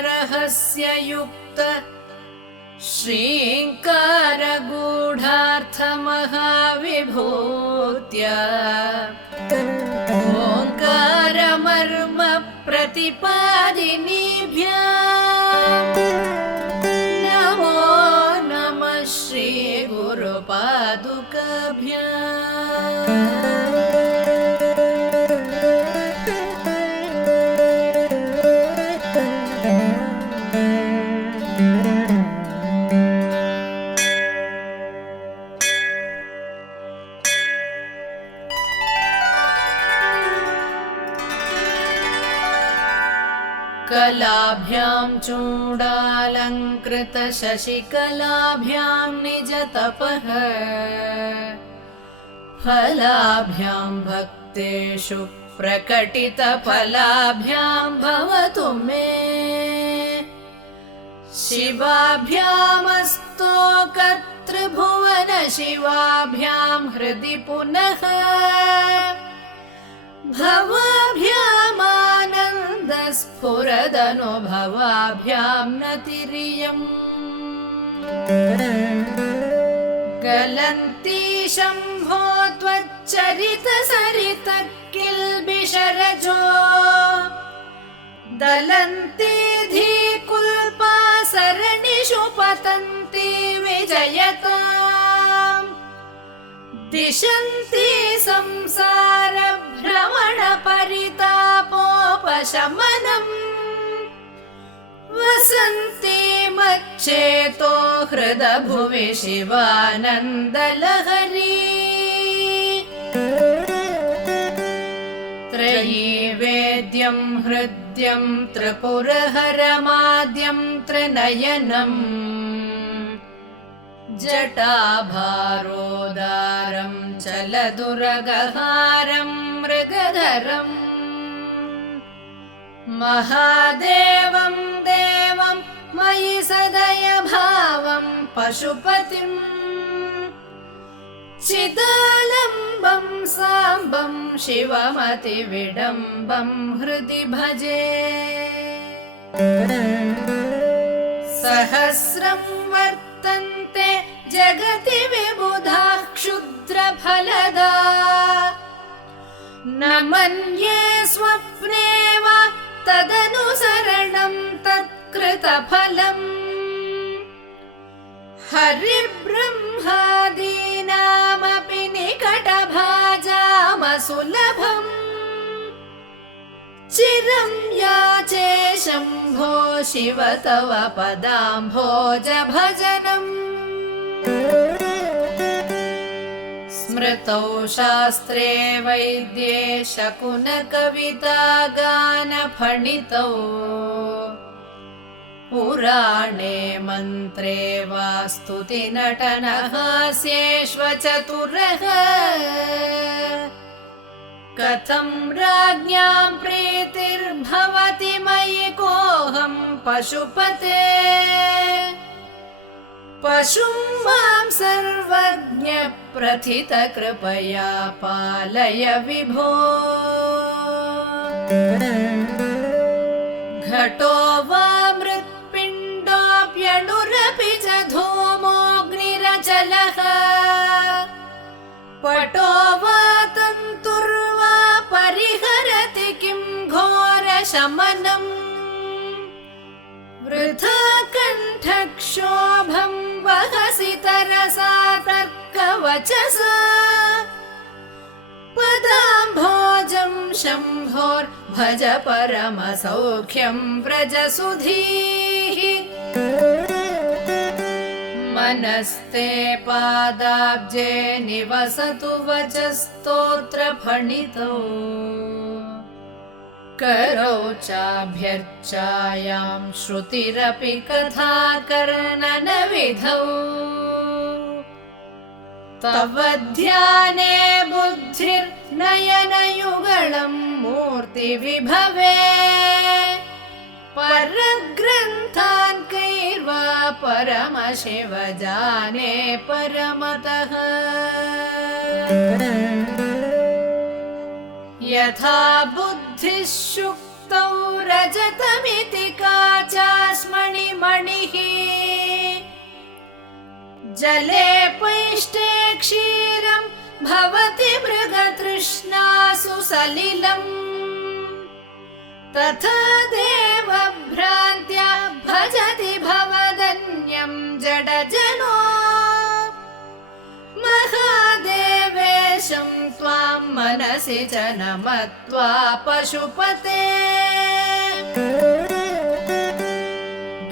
रहस्ययुक्त श्रींकार गूढार्थमहाविभूत्या ओंकार मर्म प्रतिपादिनीभ्यां नमो नमः श्री गुरुपादुकाभ्याम्। कलाभ्यां चूडालंकृत शशिकलाभ्यां निजतपः फलाभ्यां भक्तेषु प्रकटितफलाभ्यां भवतु मे शिवाभ्यामस्तो कर्तृभुवन शिवाभ्यां हृदि पुनः भवाभ्यामानन्दस्फुरदनुभवाभ्यां नतिरियम् गलन्ती शम्भो त्वच्चरितसरितः किल्बिषरजो दलन्ती धीकुल्पा सरणिषु पतन्ती विजयताम् दिशन्ति संसार भ्रमण परितापोपशमनम् वसन्ति मच्चेतो हृद भुवि शिवानन्दलहरी त्रयी वेद्यं हृद्यं त्रिपुरहरमाद्यं त्रिनयनम् जटाभारोदारं चलदुरगहारं मृगधरम् महादेवं देवं मयि सदय भावं पशुपतिं चिदालम्बं साम्बं शिवमतिविडम्बं हृदि भजे सहस्रं वर्तन्ते जगति विबुधा क्षुद्रफलदा न मन्ये स्वप्ने वा तदनुसरणं तत्कृतफलम् हरिब्रह्मादीनामपि निकटभाजामसुलभम् चिरं याचे शम्भो शिव तव पदाम्भोज भजनम् स्मृतौ शास्त्रे वैद्ये शकुनकविता गानफणितौ पुराणे मन्त्रे वा स्तुतिनटनहास्येष्व चतुरः कथं राज्ञां प्रीतिर्भवति मयि कोऽहं पशुपते पशुं मां सर्वज्ञ प्रथित कृपया पालय विभो घटो वा मृत्पिण्डोऽप्यणुरपि च धूमोऽग्निरचलः पटो वा तन्तुर्वा परिहरति किं घोरशमनम् वृथा कण्ठक्षोभं वहसि तरसा तर्कवचसा पदाम्भोजं शम्भोर्भज परमसौख्यं व्रजसुधीः मनस्ते पादाब्जे निवसतु वचस्तोत्रफणितौ करौ चाभ्यर्चायां श्रुतिरपि कथाकर्णनविधौ तव ध्याने बुद्धिर्नयनयुगलं मूर्तिविभवे परग्रन्थान् कैर्वा परमशिव जाने परमतः यथा बुद्धिः शुक्तौ रजतमिति काचास्मणिमणिः जले पैष्टे क्षीरं भवति मृगतृष्णासु सलिलम् तथा देवभ्रान्त्या भजति भवदन्यं जडजनो महादेवेशं त्वां मनसि च नमत्वा पशुपते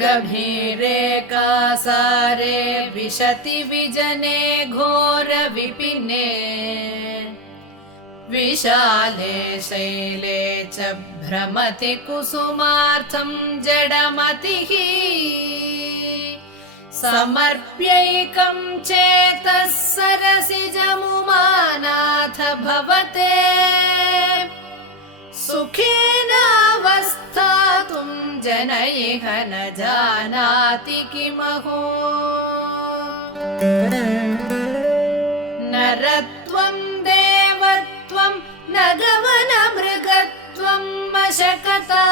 गभीरे कासारे विशति विजने घोर विपिने विशाले शैले च भ्रमति कुसुमार्थं जडमतिः समर्प्यैकं चेतः सरसिजमुमानाथ भवते सुखेनावस्थातुं जनैः न जानाति किमहो नरत्वं देवत्वं न गवनमृगत्वं मशकता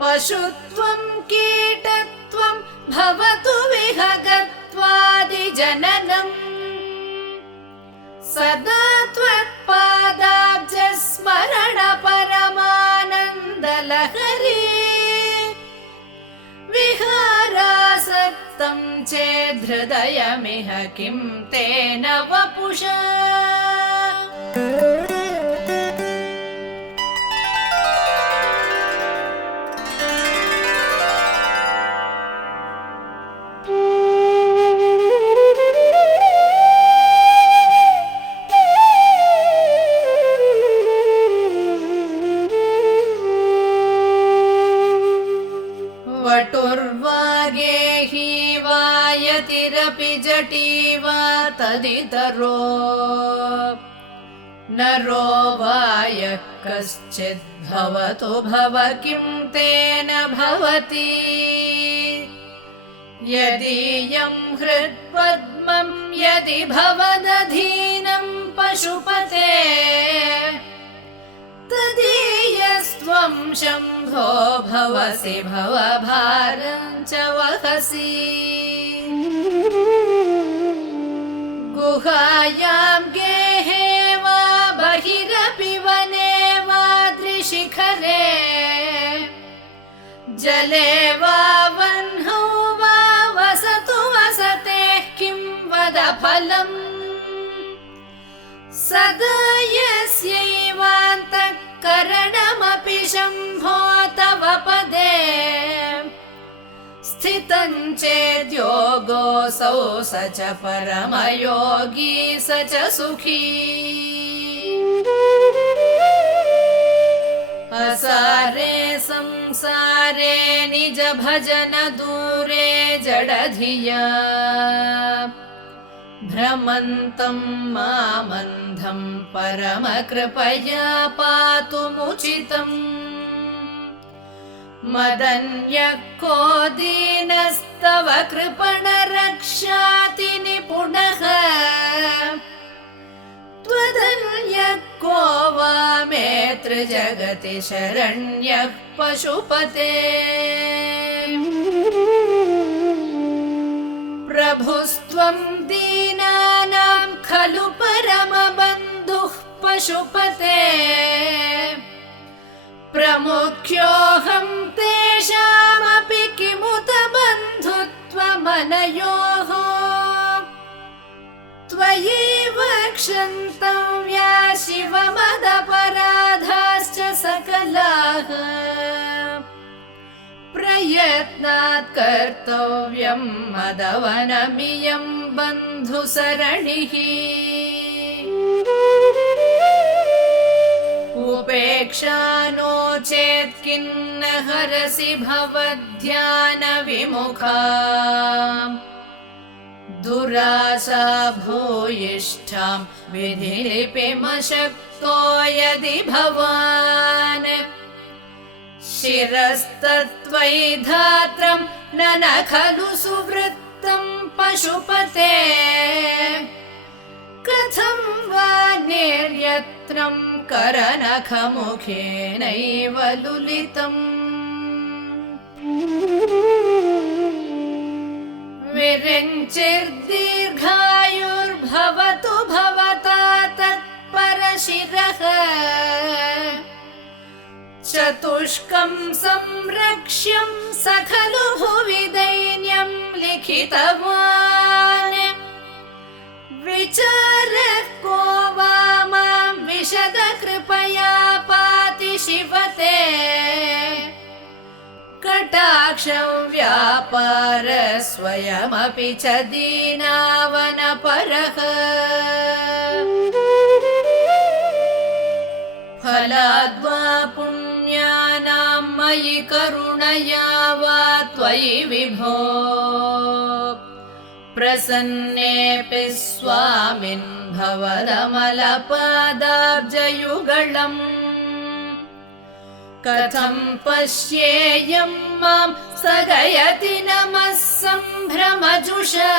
पशुत्वं कीटत्वं भवतु विहगत्वादिजननम् सदा त्वत्पादाब्जस्मरण परमानन्दलहरी विहारासक्तं चेद्धृदयमिह किं तेन वपुषा वटुर्वागेहि वायतिरपि जटी वा तदितरो नरो वायः कश्चिद्भवतु भव किं तेन भवति यदीयं हृत्पद्मं यदि भवदधीनं पशुपते तदीयस्त्वं शम्भो भवसि भवभारं च वहसि गुहायां गेहे वा बहिरपि वने वा द्रिशिखरे जले वा वह्नौ वा वसतु वसतेः किं वद फलम् सदा यस्यैवान्तःकरणमपि शम्भो तव पदे स्थितं चेद्योगोऽसौ स च परमयोगी स च सुखी असारे संसारे निज भजन दूरे जडधिया भ्रमन्तं मामन्धं परमकृपया पातुमुचितम् मदन्यः को दीनस्तव कृपणरक्षाति निपुणः त्वदन्यः को वा मेऽत्र जगति शरण्यः पशुपते प्रभुस्त्वं दीनानां खलु परमबन्धुः पशुपते प्रमुख्योऽहं तेषामपि किमुत बन्धुत्वमनयोः त्वयैव क्षन्तव्या शिव मदपराधाश्च सकलाः प्रयत्नात् कर्तव्यं मदवनमियं बन्धुसरणिः उपेक्षा नो चेत् किन्न हरसि भवध्यानविमुखा दुरासा भूयिष्ठां विधिलिपिमशक्तो यदि भवान् शिरस्तत्त्वयि धात्रं न खलु सुवृत्तं पशुपते कथं वा निर्यत्रं करनखमुखेनैव लुलितम् विरिञ्चिर्दीर्घायुर्भवतु भवता तत्परशिरः चतुष्कं संरक्ष्यं स खलु भुवि दैन्यं लिखितवान् विचारः को वा मां विशद कृपया पाति शिवते कटाक्षं व्यापार स्वयमपि च दीनावनपरः फलाद्वा पुण्यानां मयि करुणया वा त्वयि विभो प्रसन्नेऽपि स्वामिन् भवदमलपादाब्जयुगळम् कथं पश्येयं मां स्थगयति नमः सम्भ्रमजुषा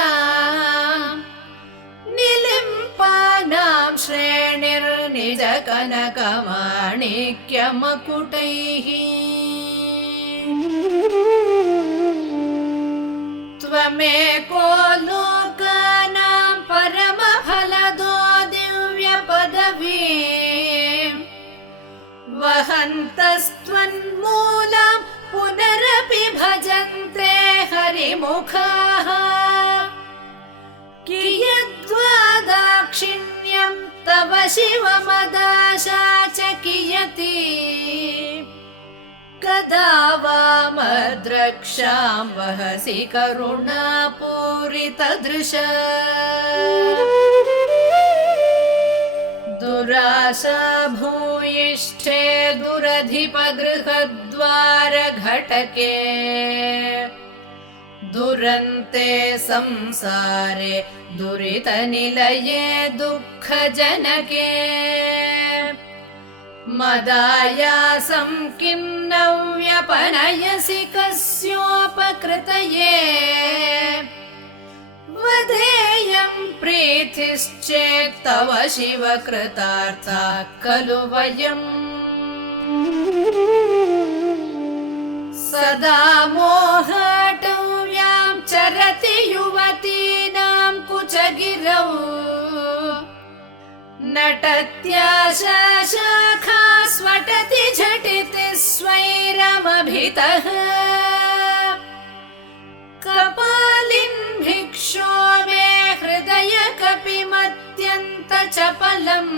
निलिम्पानां श्रेणिर्निज कनकमाणिक्यमकुटैः त्वमेको लोकानां परमफलदो दिव्यपदवी वहन्तस्त्वन्मूलं पुनरपि भजन्ते हरिमुखाः कियद्वा दाक्षिण्यं तव शिवमदाशा च कियती कदा वा मद्रक्षां वहसि करुणापूरितदृशा दुराशा भूयिष्ठे दुरधिपगृहद्वारघटके दुरन्ते संसारे दुरितनिलये दुःखजनके मदायासं किं न व्यपनयसि कस्योपकृतये वदेयं प्रीतिश्चेत् तव शिव कृतार्था खलु वयम् सदा मोहाटव्यां चरति युवतीनां कुचगिरौ नटत्याशा शाखा स्वटति झटिति स्वैरमभितः कपालिन् भिक्षो मे हृदय कपिमत्यन्तचपलम्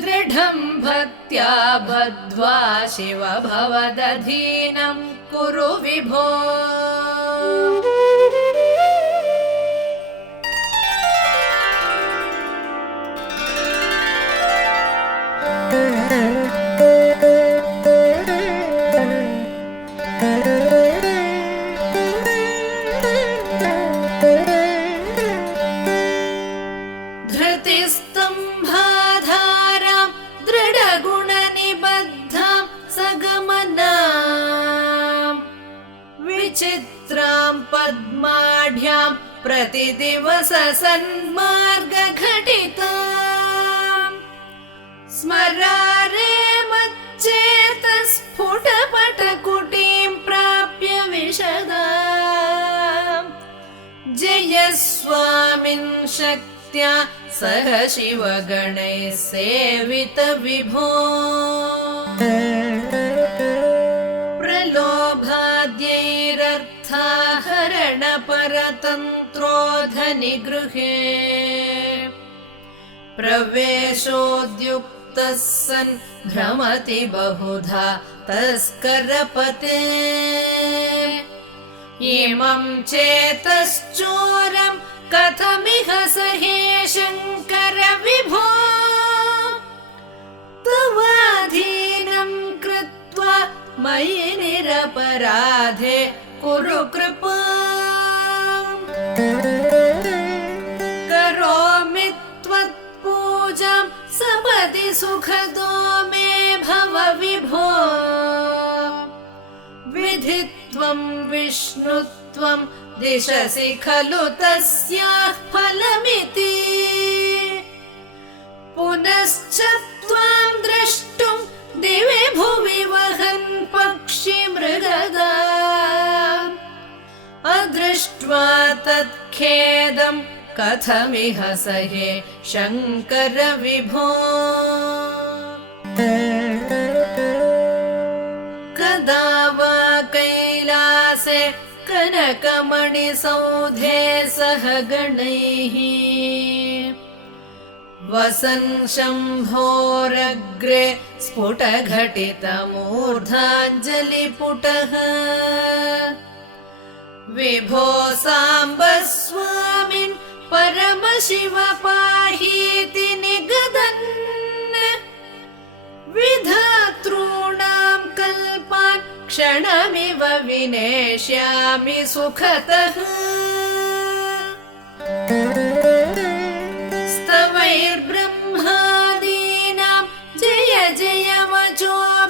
दृढं भक्त्या बद्ध्वा शिव भवदधीनं कुरु विभो धृतिस्तम्भाधारां दृढगुणनिबद्धां सगमनां विचित्रां पद्माढ्यां प्रतिदिवस सन्मार्गघटितां स्मरारे मच्चेतस्फुटपटकुटीं प्राप्य विशदां जयस्वामिन् शक्त्या सह शिवगणैः सेवित विभो प्रलोभाद्यैरर्थाहरणपरतन्त्रोधनिगृहे प्रवेशोद्युक्तः सन् भ्रमति बहुधा तस्करपते इमं चेतश्चोरं कथमिह सहे शङ्कर विभो तवाधीनं कृत्वा मयि निरपराधे कुरु कृपाम्। सुखदो मे भव विभो विधित्वं विष्णुत्वं दिशसि खलु तस्याः फलमिति पुनश्च त्वां द्रष्टुं दिवि भुवि वहन् पक्षिमृगदा अदृष्ट्वा तत्खेदं कथमिह सहे शङ्कर विभो कदा वा कैलासे कनकमणिसौधे सह गणैः वसन् शम्भोरग्रे स्फुटघटितमूर्धाञ्जलिपुटः विभो साम्ब स्वामिन् परमशिव पाहीति निगदन् विधातॄणां कल्पान् क्षणमिव विनेष्यामि सुखतः स्तवैर्ब्रह्मादीनां जय जय वचोभिर्नियमिनां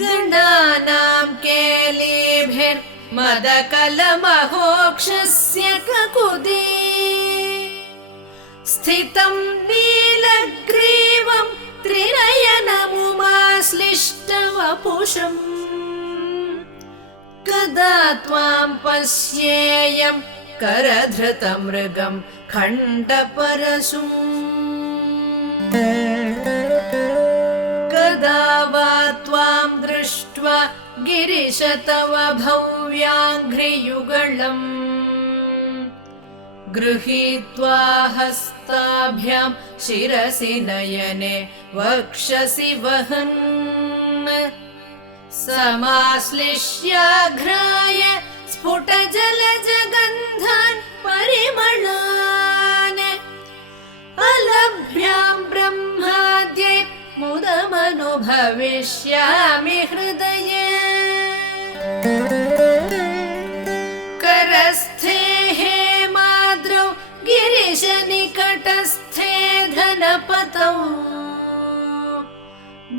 गणानां केलिभिर्मदकलमहोक्षस्य ककुदी स्थितं नीलग्रीवं त्रिनयनमुमाश्लिष्टवपुषम् कदा त्वां पश्येयं करधृतमृगं खण्डपरशुम् कदा वा त्वां दृष्ट्वा गिरिश तव भव्याङ्घ्रियुगळम् गृहीत्वा हस्ताभ्यां शिरसि नयने वक्षसि वहन् समाश्लिष्याघ्राय स्फुटजलजगन्धान् परिमलान् अलभ्यां ब्रह्माद्यै मुदमनुभविष्यामि हृदये करस्थे हेमाद्रौ गिरिशनिकटस्थे धनपतौ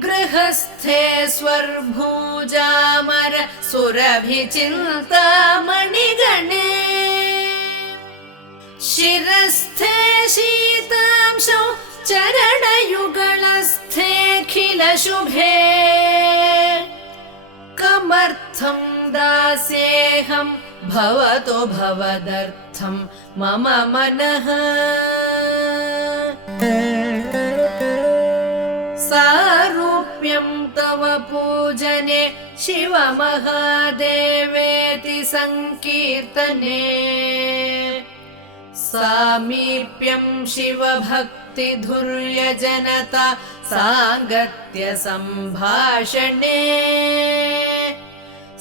गृहस्थे स्वर्भुजामर सुरभिचिन्तामणिगणे शिरस्थे शीतांशौ चरणयुगलस्थेऽखिलशुभे कमर्थं दास्येऽहं भवतो भवदर्थं मम मनः सारूप्यं तव पूजने शिव महादेवेति संकीर्तने सामीप्यं शिव भक्ति धुर्यजनता साङ्गत्य सम्भाषणे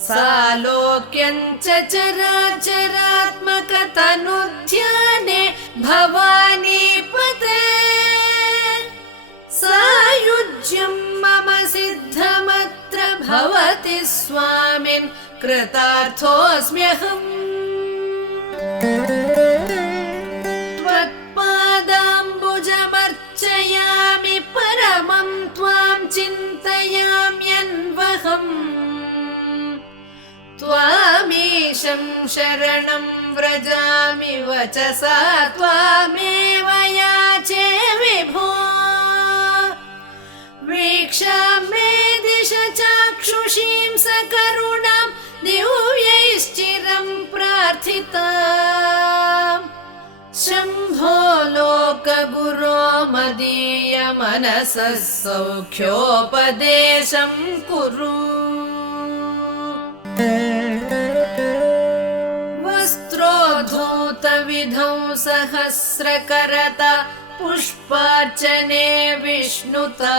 सालोक्यं च चराचरात्मकतनुध्याने भवानीपते सायुज्यं मम सिद्धमत्र भवति स्वामिन् कृतार्थोऽस्म्यहम् त्वत्पादाम्बुजमर्चयामि परमं त्वां चिन्तयाम्यन्वहम् त्वामीशं शरणं व्रजामि वचसा त्वामेव याचे विभो वीक्षां मे दिश चाक्षुषीं सकरुणां दिव्यैश्चिरं प्रार्थिताम् शम्भो लोकगुरो मदीय मनसः सौख्योपदेशं कुरु वस्त्रोद्धूतविधौ सहस्रकरता पुष्पार्चने विष्णुता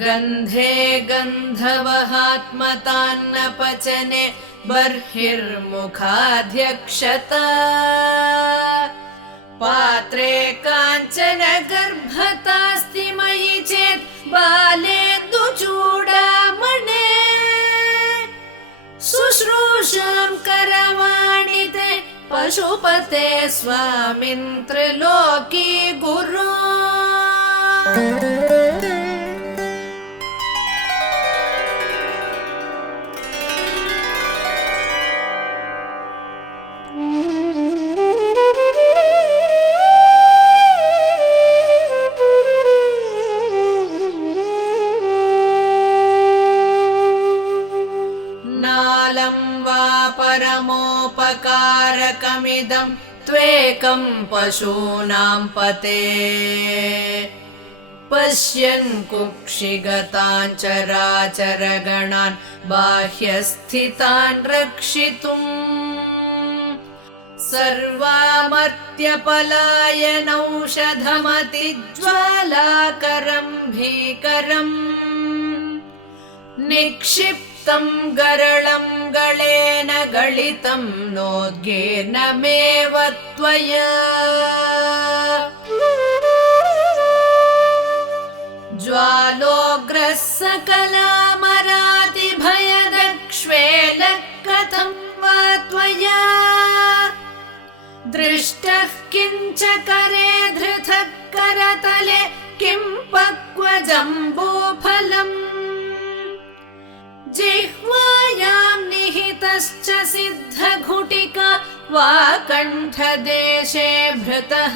गन्धे गन्धवहात्मतान्नपचने बर्हिर्मुखाध्यक्षता पात्रे काञ्चन गर्भतास्ति मयि चेत् बालेन्दुचूडामणे शुश्रूषां करवाणि ते पशुपते स्वामिन् त्रिलोकी गुरु। नालं वा परमोपकारकमिदं त्वेकं पशूनां पते। पश्यन् कुक्षिगतान् चराचरगणान् बाह्यस्थितान् रक्षितुम्। सर्वामर्त्यपलायनौषधमतिज्वालाकरं भीकरम्। निक्षिप्तं गरलं गलेन गलितं नोद्गीर्णमेव त्वया। ज्वालोग्रः सकलामरातिभयदक्ष्वेलः कथं वा त्वया। दृष्टः किञ्च करे धृतः करतले किं पक्वजम्बूफलम्। जिह्वायां निहितश्च सिद्धघुटिका वा कण्ठदेशे भृतः।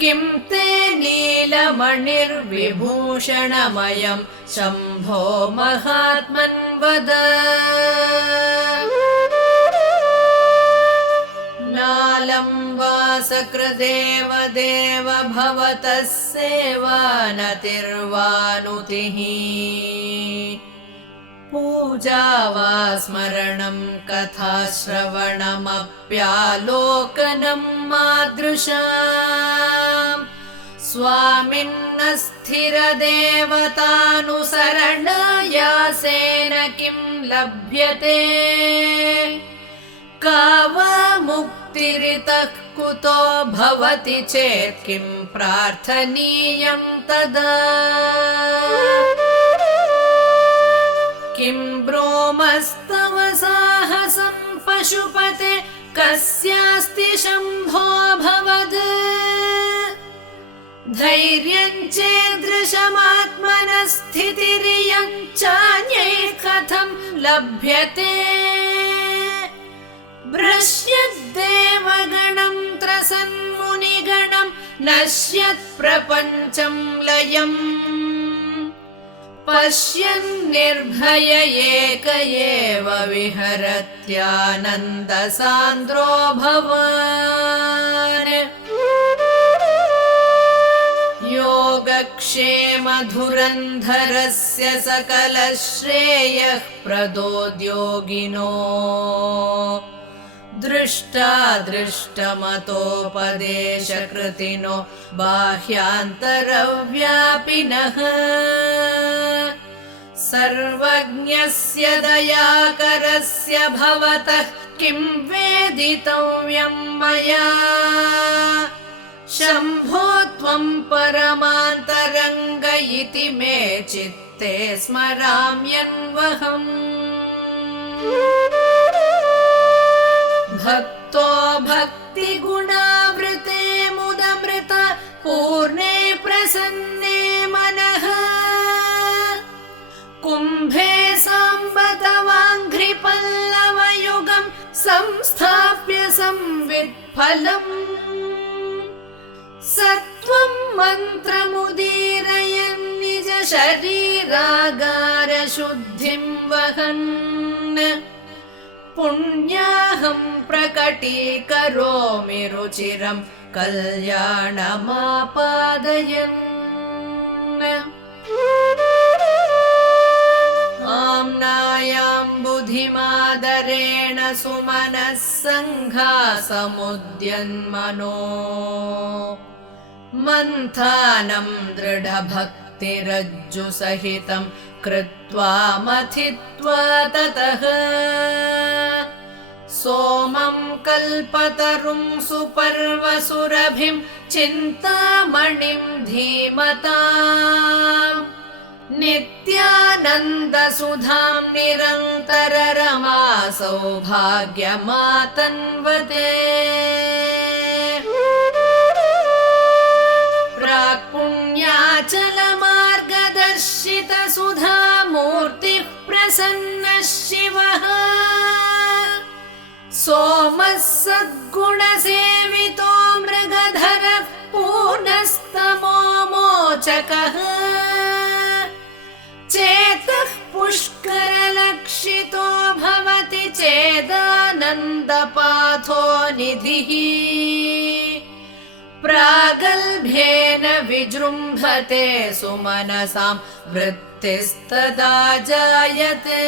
किं ते नीलमणिर्विभूषणमयं शम्भो महात्मन् वद। नालं वा सकृदेव देव भवतः सेवानतिर्वानुतिः। पूजा वा स्मरणं कथाश्रवणमप्यालोकनं मादृशाम्। स्वामिन्न स्थिरदेवतानुसरणायासेन किं लभ्यते। का वा मुक्तिरितः कुतो भवति चेत् किं प्रार्थनीयं तदा। किं ब्रूमस्तव साहसं पशुपते कस्यास्ति शम्भो भवद्। धैर्यं चेदृशमात्मनः स्थितिरियं चान्यैः कथं लभ्यते। भ्रश्यद्देवगणं त्रसन्मुनिगणं नश्यत्प्रपञ्चं लयम्। पश्यन्निर्भय एक एव विहरत्यानन्दसान्द्रो भवान्। योगक्षेमधुरन्धरस्य सकलश्रेयः प्रदोद्योगिनो। दृष्टादृष्टमतोपदेशकृतिनो बाह्यान्तरव्यापिनः। सर्वज्ञस्य दयाकरस्य भवतः किं वेदितव्यं मया। शम्भो त्वं परमान्तरङ्ग इति मे चित्ते स्मराम्यन्वहम्। भक्तो भक्तिगुणावृते मुदमृत पूर्णे प्रसन्ने मनः। कुम्भे साम्बतवाङ्घ्रिपल्लवयुगं संस्थाप्य संवित्फलम्। सत्वं मन्त्रमुदीरयन् निज शरीरागारशुद्धिं वहन्। पुण्याहं प्रकटीकरोमि रुचिरं कल्याणमापादयन्। आम्नायां बुद्धिमादरेण सुमनः सङ्घासमुद्यन्मनो। मन्थानं दृढभक्तिरज्जुसहितं कृत्वा मथित्वा ततः। सोमं कल्पतरुं सुपर्वसुरभिं चिन्तामणिं धीमताम्। नित्यानन्दसुधां निरन्तररमा सौभाग्यमातन्वते प्राक्पुण्याचलमार्गदर्शित सुधामूर्तिः प्रसन्नः शिवः सोमः सद्गुणसेवितो मृगधरः पूर्णस्तमो मोचकः चेतः पुष्करलक्षितो भवति चेदानन्दपाथो निधिः प्रागल्भ्येन विजृम्भते सुमनसां वृत्तिस्तदा जायते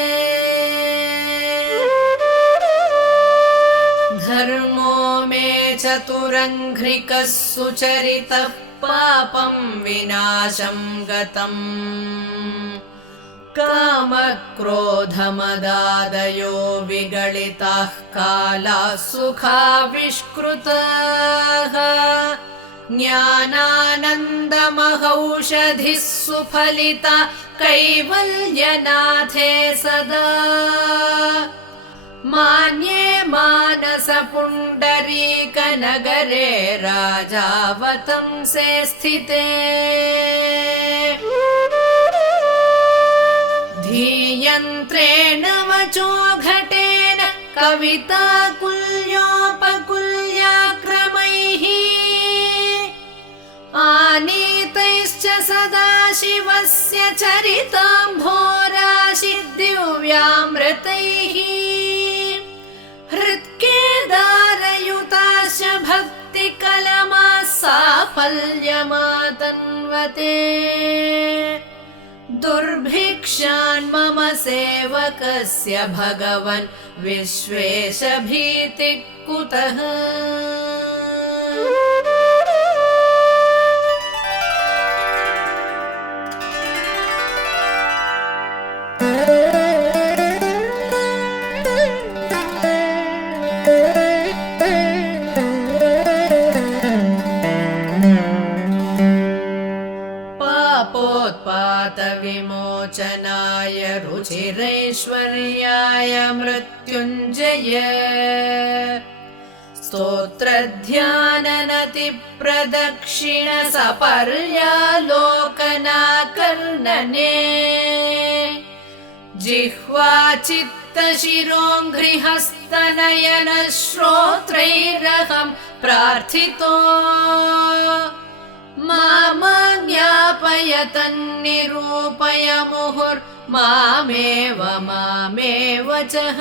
धर्मो मे चतुरङ्घ्रिकः सुचरितः पापं विनाशं गतम् कामक्रोधमदादयो विगलिताः कालाः सुखाविष्कृताः ज्ञानानन्दमहौषधिः सुफलिता कैवल्यनाथे सदा मान्ये मानसपुण्डरीकनगरे राजावतंसे स्थिते धीयन्त्रेण वचो घटेन कविताकुल्योपकुल्याक्रमैः आनीतैश्च सदा शिवस्य चरिताम्भोराशि दिव्यामृतैः हृत्केदारयुताश्च भक्तिकलमाः साफल्यमातन्वते दुर्भिक्षान् मम सेवकस्य भगवन् विश्वेशभीतिः कुतः विमोचनाय रुचिरैश्वर्याय मृत्युञ्जय स्तोत्रध्याननति प्रदक्षिण सपर्यालोकनाकर्णने जिह्वाचित्तशिरोङ्घ्रिहस्तनयन श्रोत्रैरहं प्रार्थितो मामाज्ञापय तन्निरूपय मुहुर्मामेव चः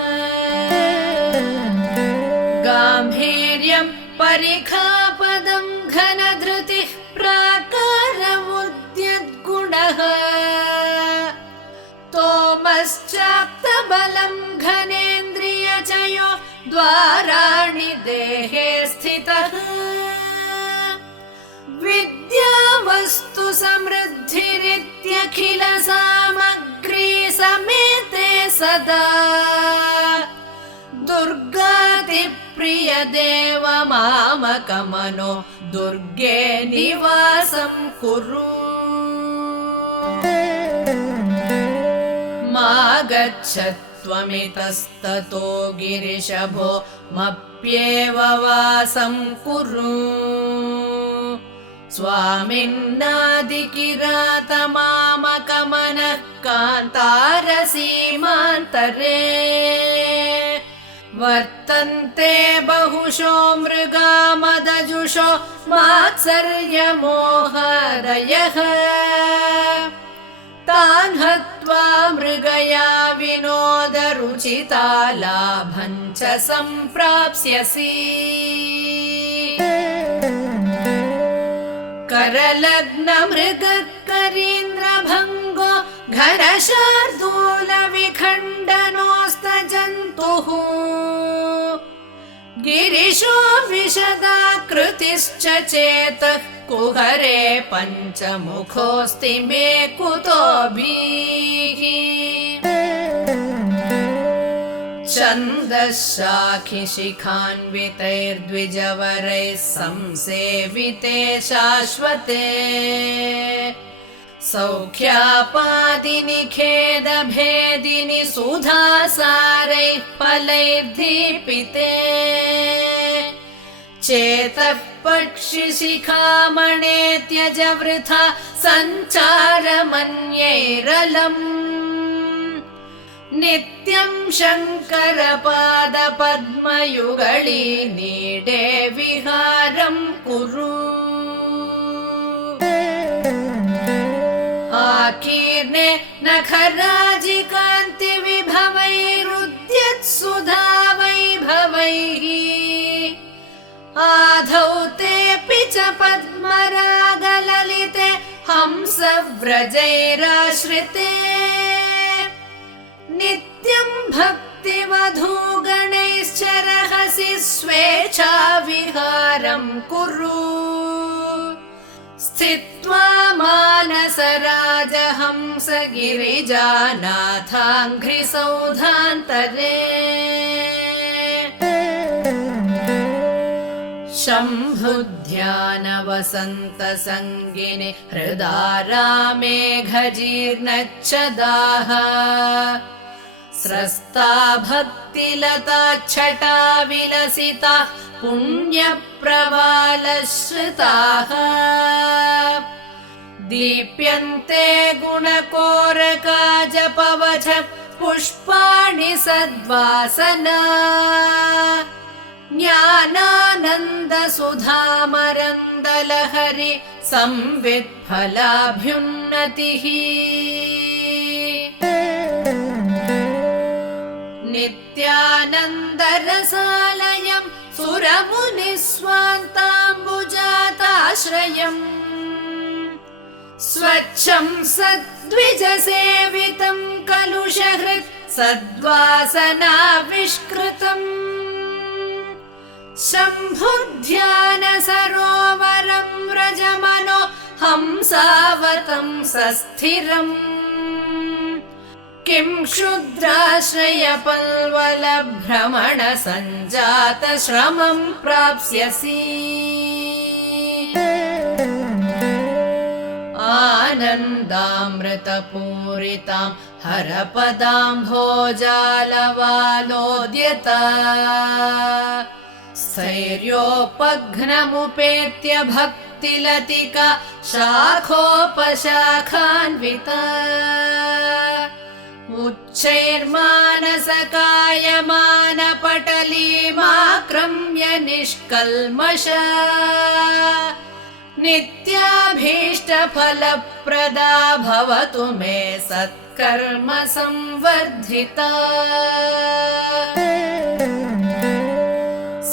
गाम्भीर्यं परिखापदं घनधृतिः प्राकारमुद्यद्गुणः तोमश्चाप्तबलं घनेन्द्रियचयो द्वाराणि देहे स्थितः विद्यावस्तु समृद्धिरित्यखिल सामग्री समेते सदा दुर्गातिप्रिय देव मामकमनो दुर्गे निवासं कुरु मा गच्छत्वमितस्ततो गिरिशभो मप्येव वासं कुरु स्वामिन्नादिकिरातमामकमनः कान्तारसीमान्तरे वर्तन्ते बहुशो मृगामदजुषो मात्सर्यमोहादयः तान् हत्वा मृगया विनोदरुचिता लाभं च सम्प्राप्स्यसि करलग्नमृगकरीन्द्रभङ्गो घनशार्दूलविखण्डनोऽस्तजन्तुः गिरिशो विशदाकृतिश्च चेतः कुहरे पञ्चमुखोऽस्ति मे कुतोभिः छन्दःशाखिशिखान्वितैर्द्विजवरैः संसेविते शाश्वते सौख्यापादिनि खेदभेदिनि सुधासारैः फलैर्दीपिते चेतः पक्षिशिखामणे त्यज वृथा सञ्चारमन्यैरलम् नित्यं शङ्करपादपद्मयुगळी नीडे विहारं कुरु आकीर्णे नखराजिकान्तिविभवैरुद्यत्सुधा वैभवैः आधौ तेऽपि च पद्मरागललिते हंसव्रजैराश्रिते नित्यं भक्तिवधूगणैश्च रहसि स्वेच्छाविहारं कुरु स्थित्वा मानसराजहंसगिरिजानाथाङ्घ्रिसौधान्तरे शम्भुध्यानवसन्तसङ्गिनि हृदारामेघजीर्णच्छदाः स्रस्ता भक्तिलताच्छटा विलसिता पुण्यप्रवालश्रिताः दीप्यन्ते गुणकोरकाजपवच पुष्पाणि सद्वासना ज्ञानानन्दसुधामरन्दलहरि संवित्फलाभ्युन्नतिः नित्यानन्दरसालयं सुरमुनिस्वान्ताम्बुजाताश्रयम् स्वच्छं सद्विजसेवितं कलुषहृत् सद्वासनाविष्कृतम् शम्भुध्यानसरोवरं व्रजमनो हंसावतं सस्थिरम् किं क्षुद्राश्रयपल्वलभ्रमणसञ्जातश्रमं प्राप्स्यसि आनन्दामृतपूरितां हरपदाम्भोजालवालोद्यता स्थैर्योपघ्नमुपेत्य भक्तिलतिका शाखोपशाखान्विता उच्चैर्मानसकायमानपटलीमाक्रम्य निष्कल्मषा नित्याभीष्टफलप्रदा भवतु मे सत्कर्म संवर्धिता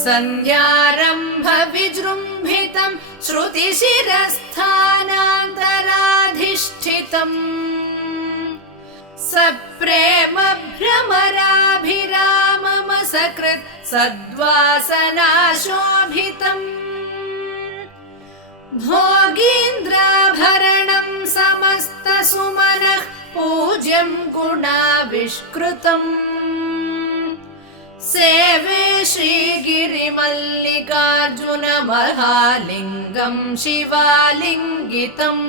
सन्ध्यारम्भ विजृम्भितं श्रुतिशिरस्थानान्तराधिष्ठितम् सप्रेम भ्रमराभिराममसकृत् सद्वासनाशोभितम् भोगीन्द्राभरणं समस्तसुमनः पूज्यं गुणाविष्कृतम् सेवे श्रीगिरिमल्लिकार्जुन महालिङ्गं शिवालिङ्गितम्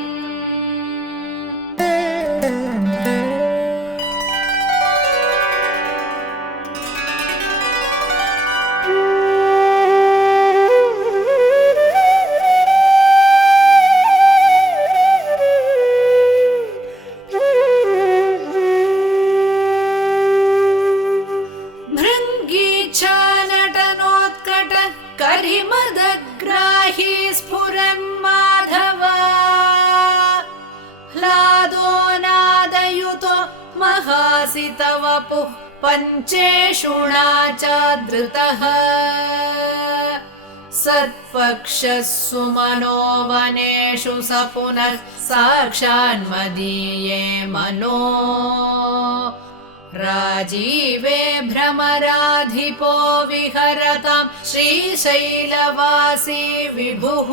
करिमदग्राही स्फुरन्माधवा ह्लादो नादयुतो महासितवपुः पञ्चेषुणा चादृतः सत्पक्षः सुमनो वनेषु स पुनः साक्षान्मदीये मनो राजीवे भ्रमराधिपो विहरतां श्रीशैलवासी विभुः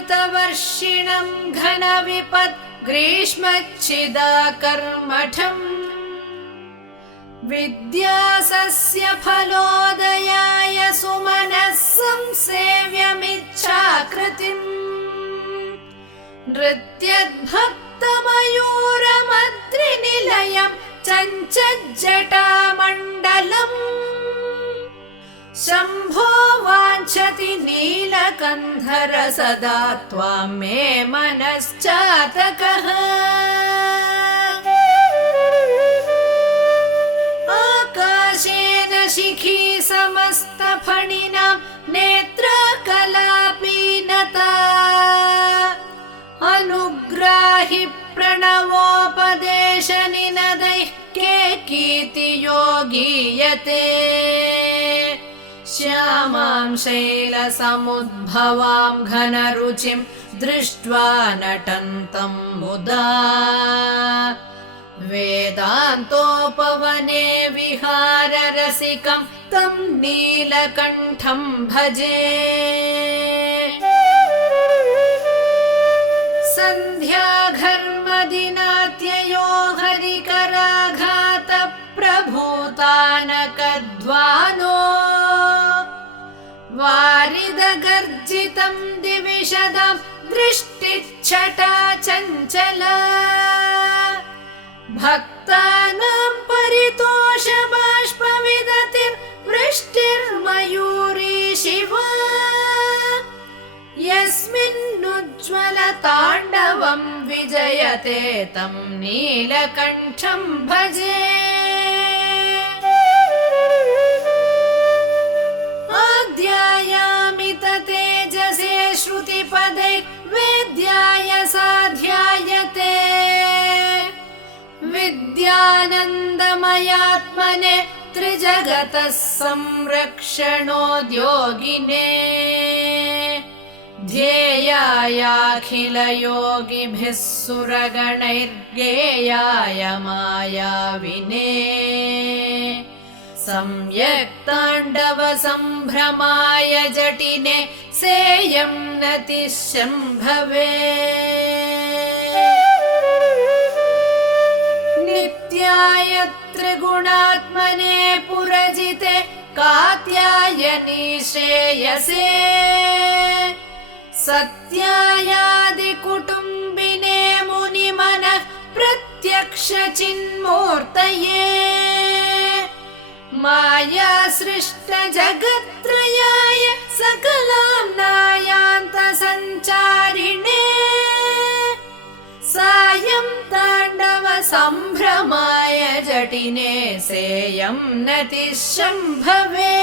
कारुण्यामृतवर्षिणं घनविपत् ग्रीष्मच्छिदाकर्मठम् विद्यासस्य फलोदयाय सुमनः संसेव्यमिच्छाकृतिम् नृत्यद्भक्तमयो जटामण्डलम् शम्भो वाञ्छति नीलकन्धर सदा त्वां मे मनश्चातकः आकाशेन शिखी समस्तफणिनां नेत्रकलापीनता अनुग्राहि प्रणवोपदेशनिनदैः केकीर्तियो गीयते श्यामां शैलसमुद्भवां घनरुचिं दृष्ट्वा नटन्तं मुदा वेदान्तोपवने विहाररसिकं तं नीलकण्ठं भजे सन्ध्याघर्मदिनात्ययो हरिकराघात प्रभूतानकध्वानो वारिदगर्जितं दिविशदां दृष्टिच्छटा चञ्चला भक्तानां परितोषबाष्पविदतिर्वृष्टिर्मयूरी शिवा यस्मिन्नुज्ज्वलताण्डवं विजयते तं नीलकण्ठं भजे आध्यायामि तेजसे श्रुतिपदे वेद्याय साध्यायते विद्यानन्दमयात्मने त्रिजगतः संरक्षणोद्योगिने ध्येयायाखिलयोगिभिः सुरगणैर्गेयाय मायाविने सम्यक्ताण्डव सम्भ्रमाय जटिने सेयं नतिशम्भवे नित्याय त्रिगुणात्मने पुरजिते कात्यायनी श्रेयसे सत्यायादिकुटुम्बिने मुनिमनः प्रत्यक्षचिन्मूर्तये मायासृष्टजगत्त्रयाय सकलाम्नायान्तसञ्चारिणे सायं ताण्डव सम्भ्रमाय जटिने सेयं नतिशम्भवे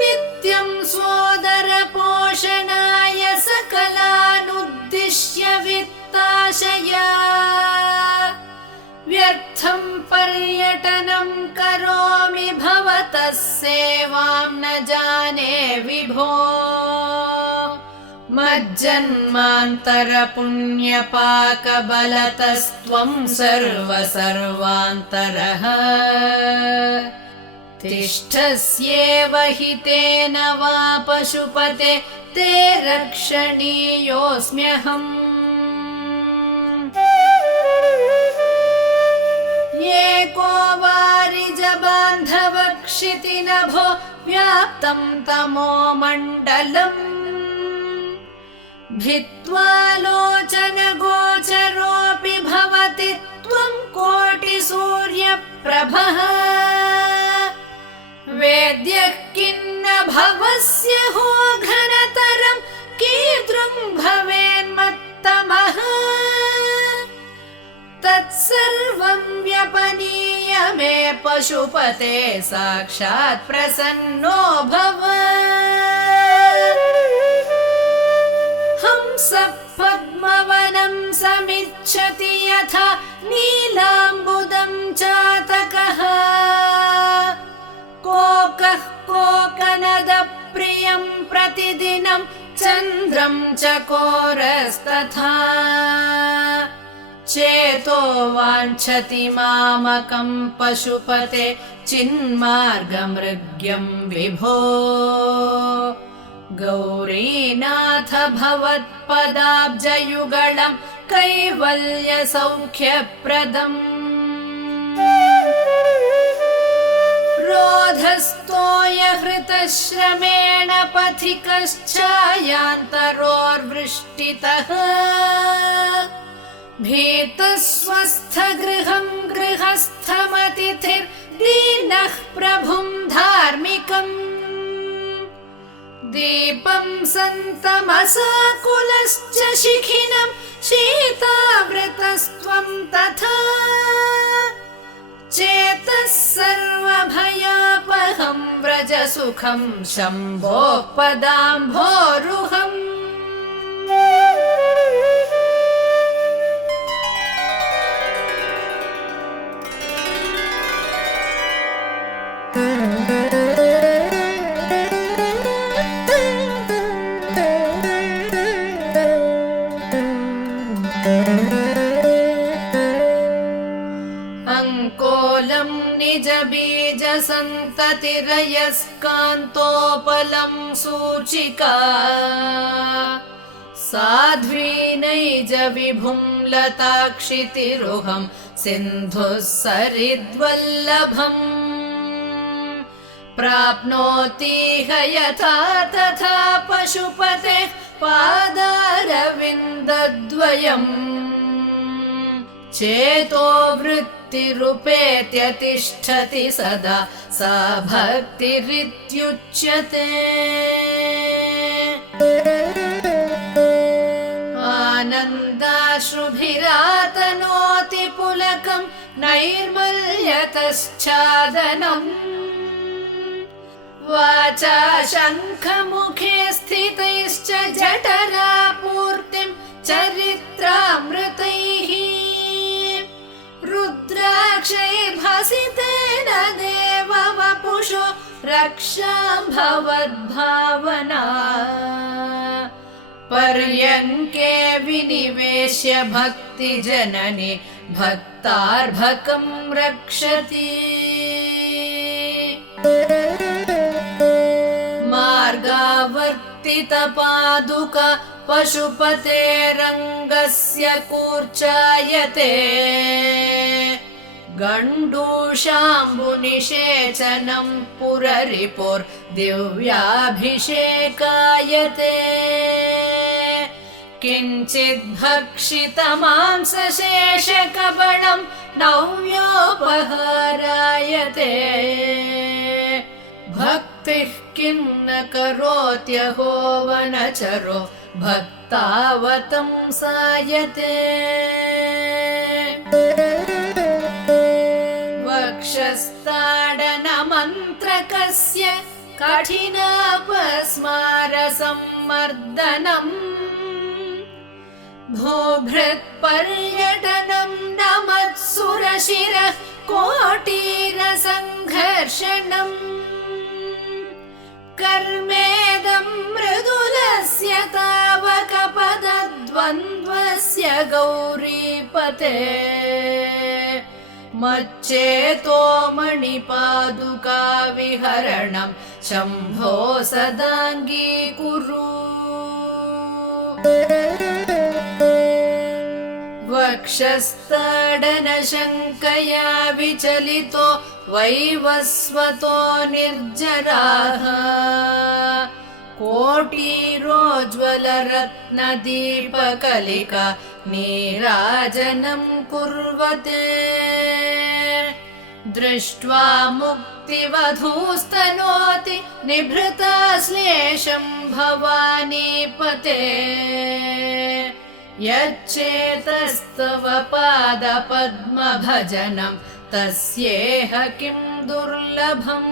नित्यं सोदरपोषणाय सकलानुद्दिश्य वित्ताशया व्यर्थं पर्यटनं करोमि भवतः सेवां न जाने विभो मज्जन्मान्तरपुण्यपाकबलतस्त्वं सर्वसर्वान्तरः तिष्ठस्येव हि तेन वा पशुपते ते रक्षणीयोऽस्म्यहम् एको वारिजबान्धवक्षितिनभो व्याप्तं तमो मण्डलम् भित्त्वा लोचनगोचरोऽपि भवति त्वं कोटिसूर्यप्रभः वेद्यः किन्न भवस्य हो घनतरं कीदृं भवेन्मत्तमः तत्सर्वं व्यपनीय मे पशुपते साक्षात् प्रसन्नो भव हंसः पद्मवनं समिच्छति यथा नीलाम्बुदं चातकः कोकः कोकनदप्रियं प्रतिदिनं चन्द्रं चकोरस्तथा चेतो वाञ्छति मामकं पशुपते चिन्मार्गमृग्यं विभो गौरीनाथ भवत्पदाब्जयुगलं कैवल्यसौख्यप्रदम् रोधस्तोयहृतश्रमेण पथिकश्चायान्तरोर्वृष्टितः भीतस्वस्थगृहं गृहस्थमतिथिर्दीनः प्रभुं धार्मिकम् दीपं सन्तमसाकुलश्च शिखिनं शीतावृतस्त्वं तथा चेतः सर्वभयापहं व्रजसुखं शम्भोः पदाम्भोरुहम् अङ्कोलं निजबीजसन्ततिरयस्कान्तोपलं सूचिका साध्वीनैजविभुं लताक्षितिरुहं सिन्धुः सरिद्वल्लभम् प्राप्नोतीह यथा तथा पशुपतेः पादारविन्दद्वयम् चेतो वृत्तिरुपेत्यतिष्ठति सदा सा भक्तिरित्युच्यते आनन्दाश्रुभिरातनोति पुलकं नैर्मल्यतश्चादनम् वाचा शङ्खमुखे स्थितैश्च जठरापूर्तिं चरित्रामृतैः रुद्राक्षैर्भसितेन देववपुषो रक्षां भवद्भावना पर्यङ्के विनिवेश्य भक्तिजननि भक्तार्भकं रक्षति मार्गावर्तितपादुका पशुपतेरङ्गस्य कूर्चायते गण्डूशाम्बुनिषेचनं पुररिपुर्दिव्याभिषेकायते किञ्चिद्भक्षितमांसशेषकबलं नव्योपहारायते भक्तिः किं न करोत्यहो वनचरो भक्तावतंसायते वक्षस्ताडनमन्त्रकस्य कठिनापस्मारसम्मर्दनम् भूभृत्पर्यटनं नमत्सुरशिरः कोटीरसङ्घर्षणम् कर्मेदं मृदुलस्य तावकपदद्वन्द्वस्य गौरीपते मच्चेतो मणिपादुका विहरणं शम्भो सदाङ्गीकुरु वक्षस्ताडनशङ्कया विचलितो वैवस्वतो निर्जराः कोटीरोज्ज्वलरत्नदीपकलिका नीराजनं कुर्वते दृष्ट्वा मुक्तिवधूस्तनोति निभृताश्लेषं भवानीपते यच्चेतस्तव पादपद्मभजनं तस्येह किं दुर्लभम्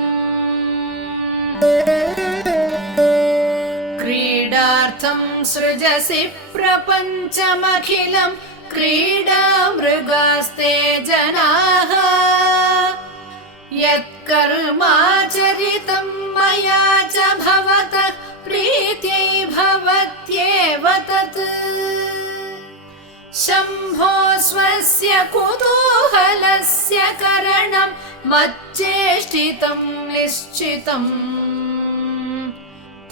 क्रीडार्थं सृजसि प्रपञ्चमखिलं क्रीडामृगास्ते जनाः यत्कर्माचरितं मया च भवतः प्रीत्यै भवत्येव तत् शम्भो स्वस्य कुतूहलस्य करणं मच्चेष्टितं निश्चितम्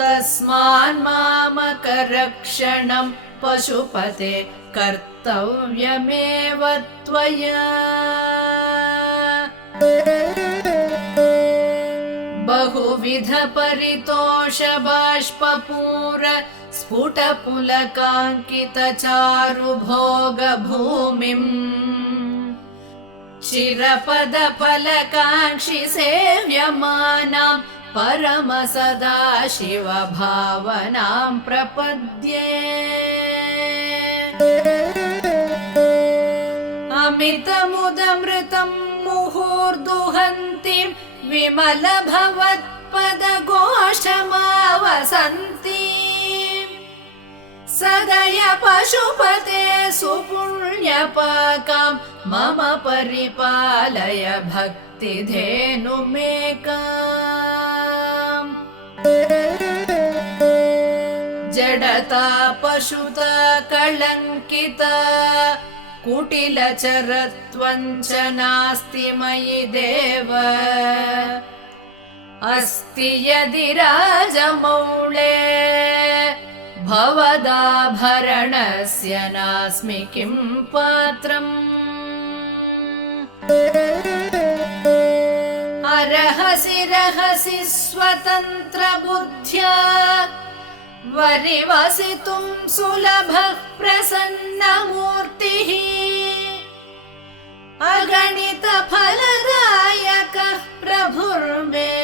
तस्मान्मामकरक्षणं पशुपते कर्तव्यमेव त्वया बहुविध परितोष बाष्पपूर स्फुटपुलकाङ्कितचारुभोगभूमिम् चिरपदफलकाङ्क्षि सेव्यमानां परमसदाशिवभावनां प्रपद्ये। अमितमुदमृतं मुहुर्दुहन्तीं विमलभवत्पदघोषमावसन्तीं सदय पशुपते सुपुण्यपाकां मम परिपालय भक्तिधेनुमेकाम्। जडता पशुता कलङ्किता कुटिलचरत्वं च नास्ति मयि देव। अस्ति यदि राजमौळे भवदाभरणस्य नास्मि किं पात्रम्। अर्हसि रहसि स्वतन्त्रबुद्ध्या वरिवसितुं सुलभः प्रसन्नमूर्तिः। अगणितफलदायकः प्रभुर्मे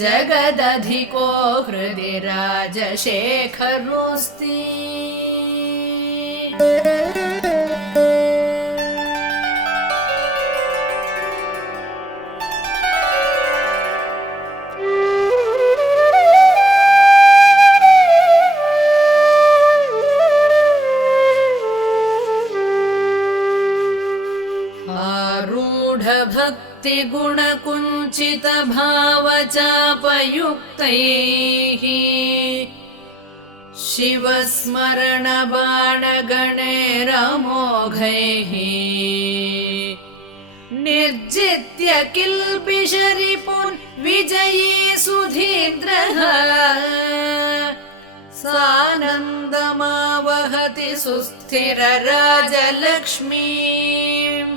जगदधिको हृदि राजशेखरोऽस्ति। भक्तिगुणकुञ्चितभावचापयुक्तैः शिवस्मरणबाणगणैरमोघैः निर्जित्य किल्बिषरिपुन् विजयी सुधीन्द्रः सानन्दमावहति सुस्थिरराजलक्ष्मीम्।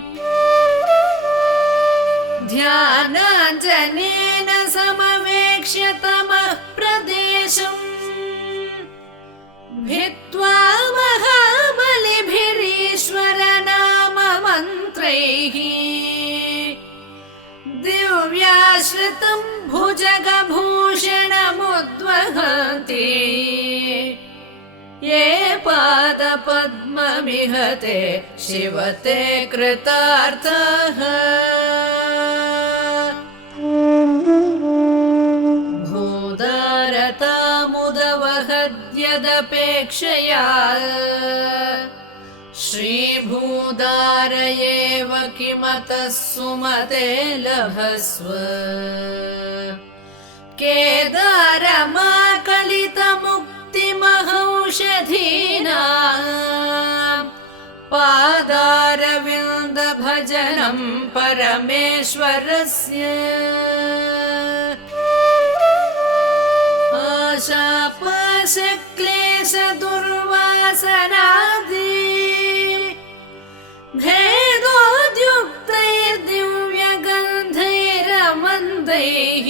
ध्यानाञ्जनेन समवेक्ष्य तमः प्रदेशम् भित्त्वा महाबलिभिरीश्वरनाममन्त्रैः दिव्याश्रितं भुजगभूषणमुद्वहन्ति ये पादपद्ममिहते शिव ते कृतार्थः। भूदारतामुदवहद्यदपेक्षया श्रीभूदार एव किमतः सुमते लभस्व। केदारमाकलितमुक्तिमहौषधीनां पादारविन्दभजनं परमेश्वरस्य। आशापाशक्लेशदुर्वासनादि भेदोद्युक्तैर्दिव्यगन्धैरमन्दैः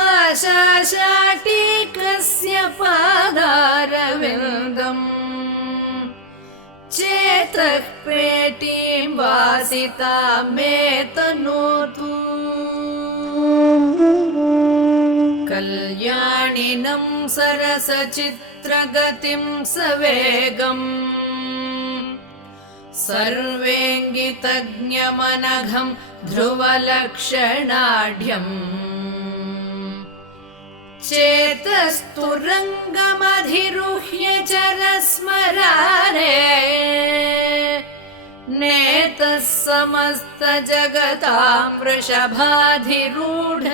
आशाशाटीकस्य पादारविन्दम् चेतः पेटीं वासिता मे तनोतु। कल्याणिनं सरसचित्रगतिं सवेगम् सर्वेङ्गितज्ञमनघं ध्रुवलक्षणाढ्यम् चेतस्तुरङ्गमधिरुह्य चरस्मरारे नेतः समस्तजगतां वृषभाधिरूढ।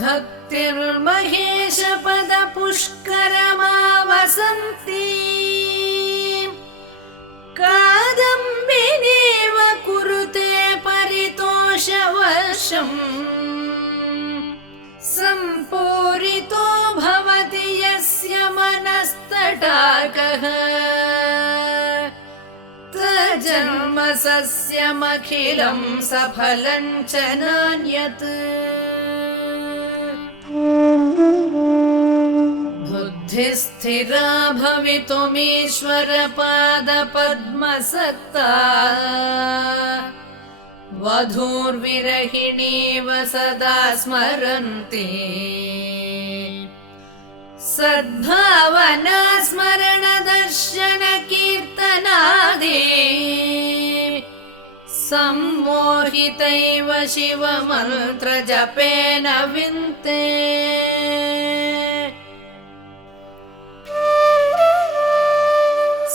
भक्तिर्महेशपदपुष्करमावसन्ती कादम्बिनीव कुरुते परितोषवर्षम् सम्पूरितो भवति यस्य मनस्तटाकः तज जन्म सस्यमखिलं सफलं च नान्यत् बुद्धिस्थिरा भवितुमीश्वरपादपद्मसक्ता वधूर्विरहिणीव सदा स्मरन्ति सद्भावना स्मरण दर्शन कीर्तनादि सम्मोहितैव शिवमन्त्रजपेन विन्ते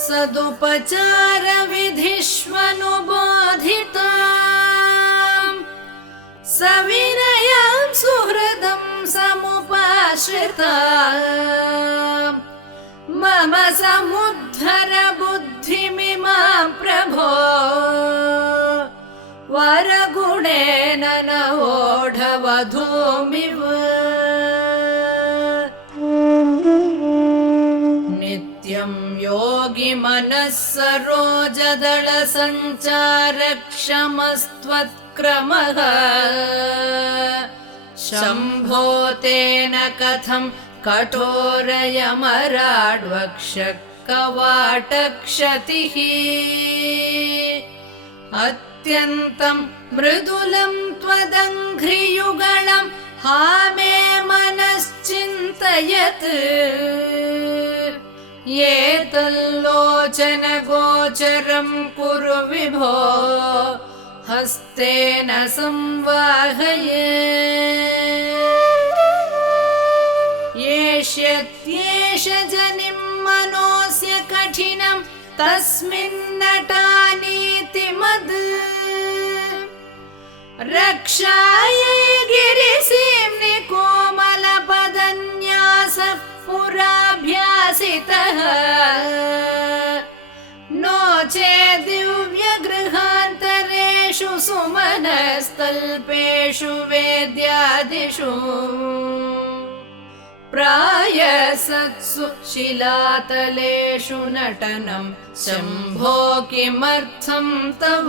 सदुपचार विधिष्वनुबोधिता सविनयं सुहृदं समुपाश्रिता मम समुद्धर बुद्धिमिमां प्रभो वरगुणेन न ओढवधूमिव नित्यं योगी मनः सरोजदल संचार क्षमस्त्वत्क्रमः शम्भो तेन कथं कठोरयमराड्वक्षकवाटक्षतिः अत्यन्तं मृदुलं त्वदङ्घ्रियुगलं हा मे मनश्चिन्तयत् एतल्लोचन गोचरं कुरु विभो हस्तेन संवाहये येष्यत्येष जनिं मनोऽस्य कठिनं तस्मिन्नटानीति मद् रक्षायै गिरिसीम्नि कोमलपदन्यासः पुराभ्यासितः नो चेत् दिव्यगृहान्तरेषु सुमनस्तल्पेषु वेद्यादिषु प्रायसत्सु शिलातलेषु नटनं शम्भो किमर्थं तव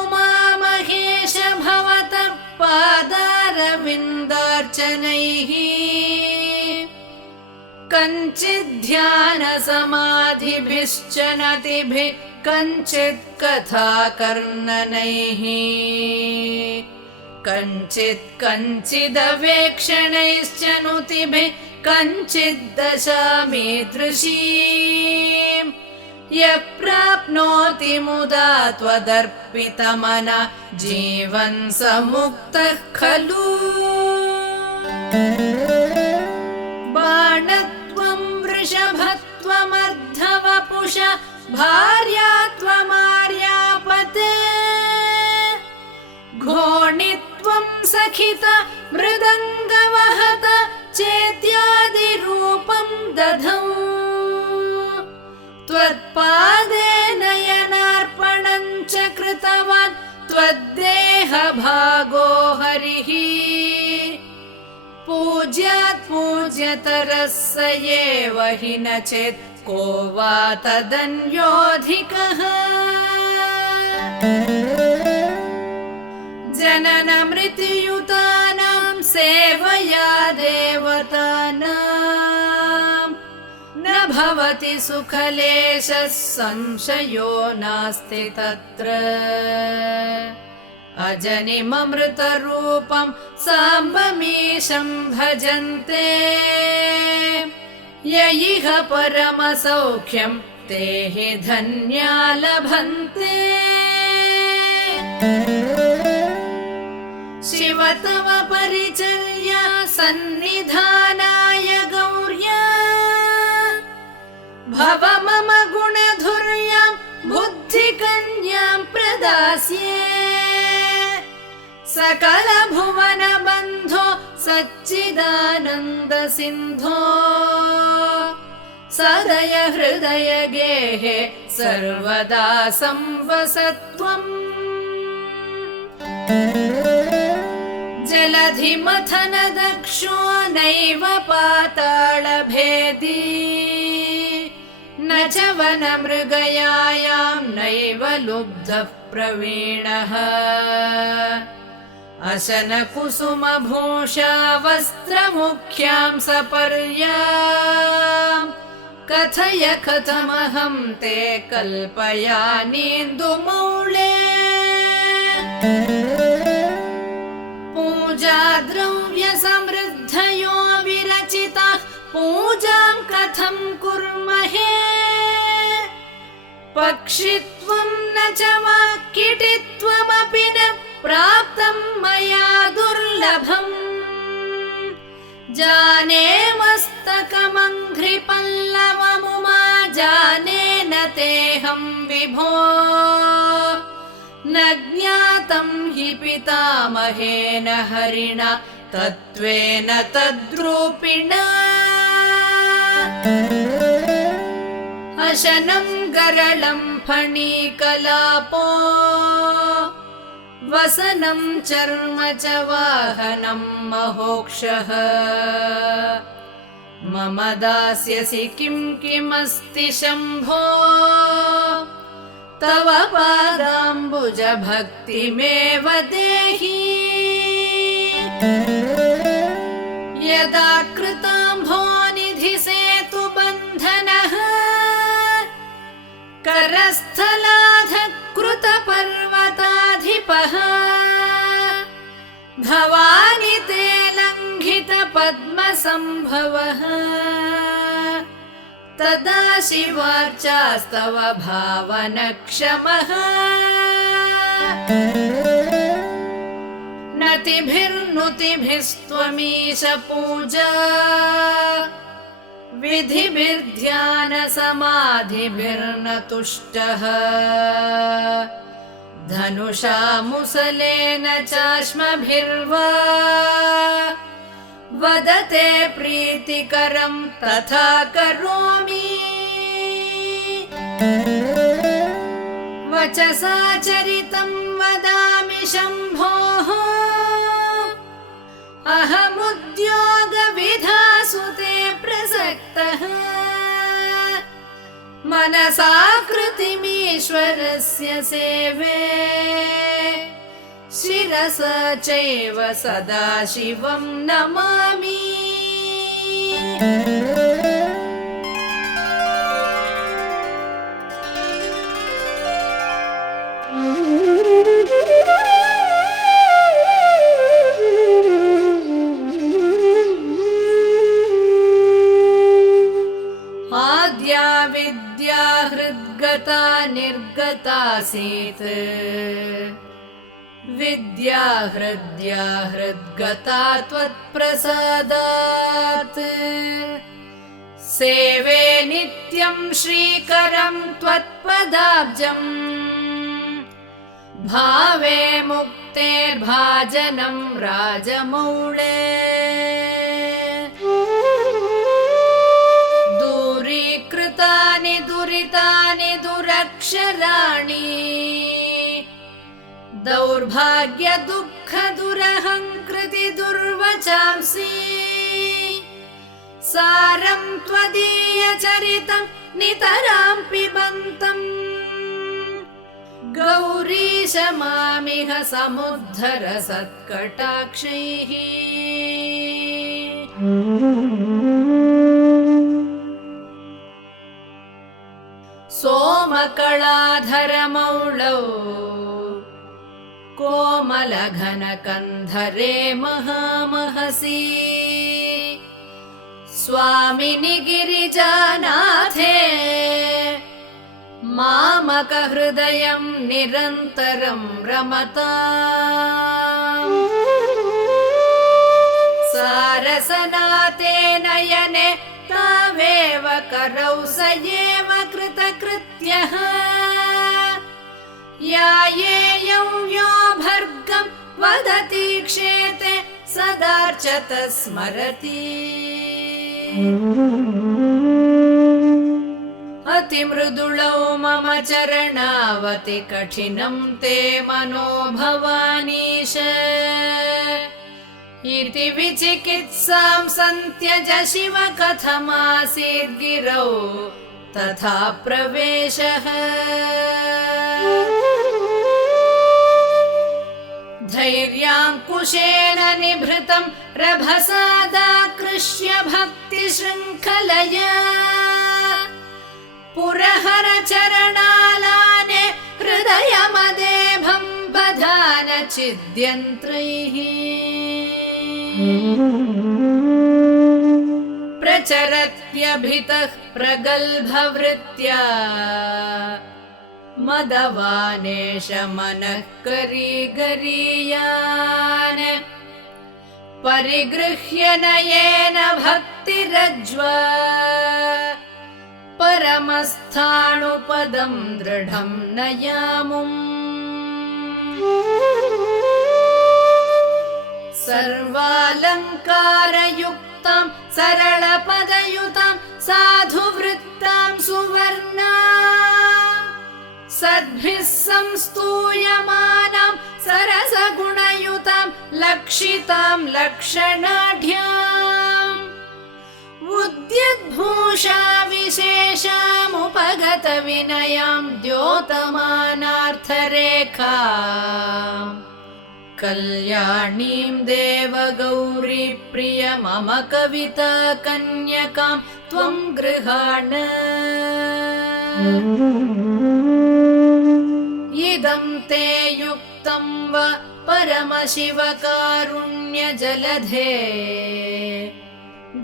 कञ्चित्कालमुमामहेश भवतः पादारविन्दार्चनैः कञ्चिद्ध्यानसमाधिभिश्च नतिभिः कञ्चित् कथाकर्णनैः कञ्चिदवेक्षणैश्च नुतिभिः कञ्चिद्दशामीदृशीम् यः प्राप्नोति मुदा त्वदर्पितमना जीवन् स मुक्तः खलु बाणत्वं वृषभत्वमर्धवपुष भार्या त्वमार्यापते घोणित्वं सखित मृदङ्गवहत चेत्यादिरूपं दधौ त्वत्पादे नयनार्पणं च कृतवान् त्वद्देहभागो हरिः पूज्यात् पूज्यतरः स एव हि न चेत् को वा तदन्योऽधिकः जनन मृत्युयुतानां सेवया देवतानां न भवति सुखलेशः संशयो नास्ति तत्र अजनिममृतरूपं साम्बमीशं भजन्ते य इह परमसौख्यं ते हि धन्या लभन्ते शिव तव परिचर्या सन्निधानाय गौर्या भव मम गुणधुर्यां बुद्धिकन्यां प्रदास्ये सकल भुवन बन्धो सच्चिदानन्दसिन्धो सदय हृदय गेहे सर्वदा संवसत्वम् जलधिमथन दक्षो नैव पातालभेदी न च वनमृगयायां नैव लुब्धः प्रवीणः अशनकुसुमभूषा वस्त्रमुख्यां सपर्यां कथय कथमहं ते कल्पयानीन्दुमौळे पूजाद्रव्यसमृद्धयो विरचिताः पूजां कथं कुर्महे पक्षित्वं न च वाक्कीटित्वमपि न प्राप्तं मया दुर्लभम् जाने मस्तकमङ्घ्रिपल्लवमुमा जाने न तेऽहं विभो न ज्ञातं हि पितामहेन हरिणा तत्त्वेन तद्रूपिणा अशनं गरलं फणीकलापो वसनं चर्म च वाहनं महोक्षः मम दास्यसि किं किमस्ति शम्भो तव पादाम्बुज भक्तिमेव देहि यदा कृताम्भोनिधि सेतुबन्धनः करस्थलाधकृतपर्वताधिपः भवानि ते लङ्घित पद्मसम्भवः तदा शिवार्चास्तव भावनक्षमः नतिभिर्नुतिभिस्त्वमीश पूजा विधिभिर्ध्यानसमाधिभिर्न तुष्टः धनुषा मुसलेन चाश्मभिर्वा वदते प्रीतिकरं तथा करोमि वचसा चरितं वदामि शम्भोः अहमुद्योगविधासु ते प्रसक्तः मनसा कृतिमीश्वरस्य सेवे शिरसा चैव सदा शिवं नमामि आद्या विद्या हृद्गता निर्गतासीत् विद्या हृद्या हृद्गता त्वत्प्रसादात् सेवे नित्यं श्रीकरं त्वत्पदाब्जम् भावे मुक्तेर्भाजनं राजमौळे दूरीकृतानि दुरितानि दुरक्षराणि दौर्भाग्य दुःख दुरहङ्कृति दुर्वचांसि सारं त्वदीय चरितं नितरां पिबन्तम् गौरीश मामिह समुद्धर सत्कटाक्षैः सोमकलाधरमौळौ कोमलघनकन्धरे महामहसि स्वामिनि गिरिजानाथे मामकहृदयं निरन्तरं रमताम् सारसनाते नयने तावेव करौ स एव कृतकृत्यः यायेयं यो भर्गं वदति क्षेते सदार्चत स्मरति अतिमृदुलौ मम चरणावति कठिनं ते मनो भवानीश इति विचिकित्सां सन्त्यज शिव कथमासीद्गिरौ तथा प्रवेशः धैर्याङ्कुशेन निभृतं रभसादाकृष्य भक्तिशृङ्खलया पुरहर चरणालाने हृदयमदेभं बधान चिद्यन्त्रैः प्रचरत्यभितः प्रगल्भवृत्त्या मदवानेश मनः करीगरीयान् परिगृह्य नयेन भक्तिरज्वा परमस्थाणुपदं दृढं नयामुम् सर्वालङ्कारयुक्तां सरलपदयुतां साधुवृत्तां सुवर्णा सद्भिः संस्तूयमानां सरसगुणयुतां लक्षितां लक्षणाढ्याम् उद्यद्भूषा विशेषामुपगत विनयां द्योतमानार्थरेखा कल्याणीं देवगौरी प्रिय मम कविता कन्यकां त्वं गृहाण इदं ते युक्तं वा परमशिवकारुण्यजलधे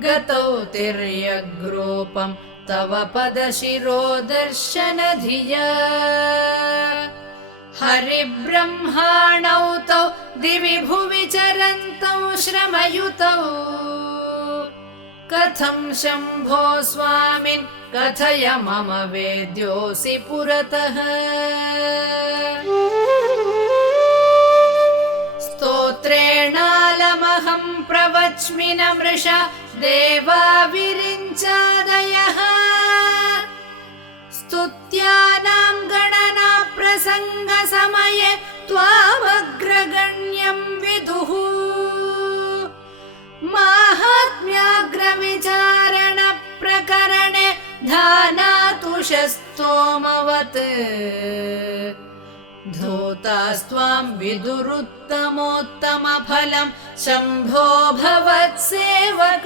गतौ तिर्यग्रूपं तव पदशिरोदर्शनधिया हरिब्रह्माणौ तौ दिवि भुवि चरन्तौ श्रमयुतौ कथं शम्भो स्वामिन् कथय मम वेद्योऽसि पुरतः स्तोत्रेणालमहं प्रवच्मि न मृषा देवा विरिञ्चादयः स्तुत्यानां गणना प्रसङ्गसमये त्वामग्रगण्यं विदुः माहात्म्याग्रविचारण प्रकरणे धानातुषस्तोमवत् धूतास्त्वां विदुरुत्तमोत्तमफलं शम्भो भवत्सेवकाः।